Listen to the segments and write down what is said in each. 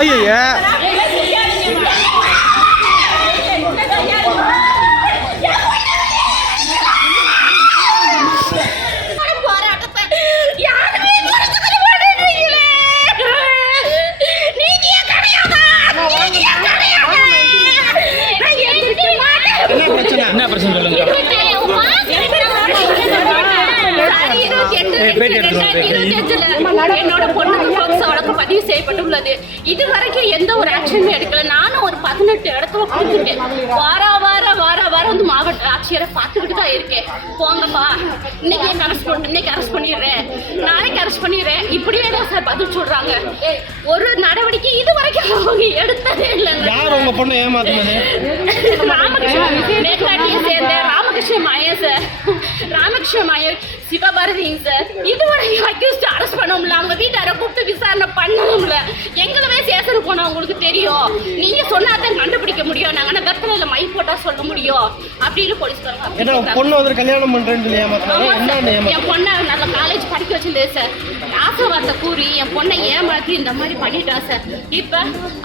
ஐயா என்ன பிரச்சனை சொல்லுங்க. என்னோட பொண்ணுக்கு வழக்கு பதிவு செய்யப்பட்டுள்ளது. இதுவரைக்கும் எந்த ஒரு ஆக்ஷனுமே எடுக்கல. நானும் ஒரு 18 இடத்துல கொடுத்துருக்கேன். வார வந்து மாவட்ட ஆட்சியரை பார்த்துக்கிட்டு தான் இருக்கேன். போங்கப்பா, இன்னைக்கு அரெஸ்ட் பண்ணிடுறேன், நாளைக்கு அரெஸ்ட் பண்ணிடுறேன், இப்படியே தான் சார் பதில் சொல்றாங்க. ஒரு நடவடிக்கை இது வரைக்கும் அவங்க எடுத்ததே இல்லைங்க. உங்க பொண்ணு ஏமாத்துனது மேற்காட்டியை சேர்ந்த ராமகிருஷ்ண மாயர் சார், ராமகிருஷ்ண மாயர், சிவபாரதிங்க சார். இதுவரைக்கும் அக்யூஸ்ட் அரெஸ்ட் பண்ண முடியல. அவங்க வீட்டார கூப்பிட்டு விசாரணை பண்ணணும்ல. எங்களுமே சேசன் போனா உங்களுக்கு தெரியும், நீங்க சொன்னாதான் கண்டுபிடிக்க முடியும், நாங்க வெப்பலையில மை போட்டா சொல்ல முடியும் அப்படின்னு போலீஸ்காரங்க. பொண்ணு வந்து கல்யாணம் பண்றேன்னு என் பொண்ணை நல்ல காலேஜ் படிக்க வச்சிருந்தேன் சார். ஆசைவார்த்தை கூறி என் பொண்ணை ஏமாத்தி இந்த மாதிரி பண்ணிட்டா சார். இப்ப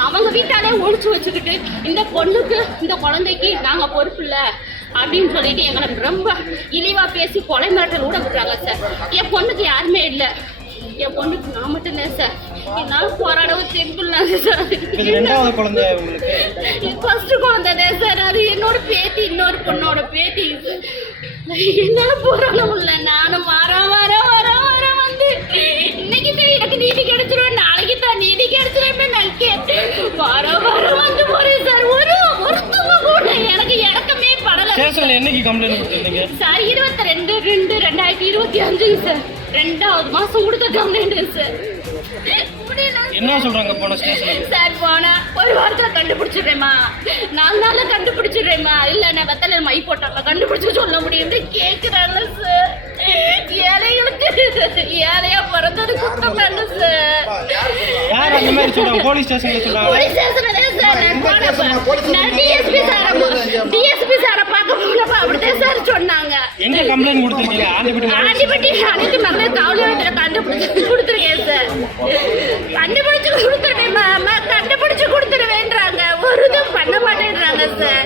அவங்க வீட்டாலே ஒழிச்சு வச்சுக்கிட்டு இந்த பொண்ணுக்கு இந்த குழந்தைக்கு நாங்க பொறுப்பு இல்ல அப்படின்னு சொல்லிட்டு எங்களை ரொம்ப இழிவா பேசி கொலை மிரட்டல் கூட விடுறாங்க சார். என் பொண்ணுக்கு யாருமே இல்லை, என் பொண்ணுக்கு நான் மட்டும்தான் சார். என்னால போராடவும் தெம்பிள்ளாங்க சார். ஃபர்ஸ்ட் குழந்தை சார், அது என்னோட பேத்தி, இன்னொரு பொண்ணோட பேத்தி. என்னால போராட முடியல. நானும் வர வந்து இன்னைக்கு தான் எனக்கு நீதி கிடைச்சிரும், நாளைக்கு தான் நீதி கிடைச்சிரும் நான் கேட்டேன். வர வந்து போறேன் சார். ஒருத்தவங்க கூட எனக்கு இறக்கமே படல. என்னைக்கு கம்ப்ளைண்ட் கொடுத்தீங்க சார்? 22/2/2025 சார். 2வது மாசம் கொடுத்த கம்ப்ளைண்ட் சார். என்ன சொல்றாங்க போன ஸ்டேஷன் சார்? போன ஒரு வாரத்துல கண்டுபிடிச்சிடுறேம்மா, 4 நாள்ல கண்டுபிடிச்சிடுறேம்மா, இல்ல நான் வெத்தலை மை போட்டாங்க கண்டுபிடிச்சு சொல்ல முடியும்னு கேக்குறாங்க சார். ஏழைகளுக்கு ஏழையா பிறந்தது குற்றம் தாங்க சார். யார் அந்த மாதிரி சொல்றாங்க? போலீஸ் ஸ்டேஷன்ல சொல்றாங்க. போலீஸ் ஸ்டேஷன்ல சார் நான் டிஎஸ்பி சார பார்க்க போனப்ப அப்படிதான் சார் சொன்னாங்க. என்ன கம்ப்ளைண்ட் கொடுத்திருக்கீங்க? ஆண்டிபட்டி அனைத்து மக்கள் காவல் நிலையத்துல கண்டுபிடிச்சு கொடுத்துருக்கேன் சார். கண்டுபிடிச்சு கொடுத்துருவேன்றாங்க, ஒரு இதுவும் பண்ண மாட்டேன்றாங்க சார்.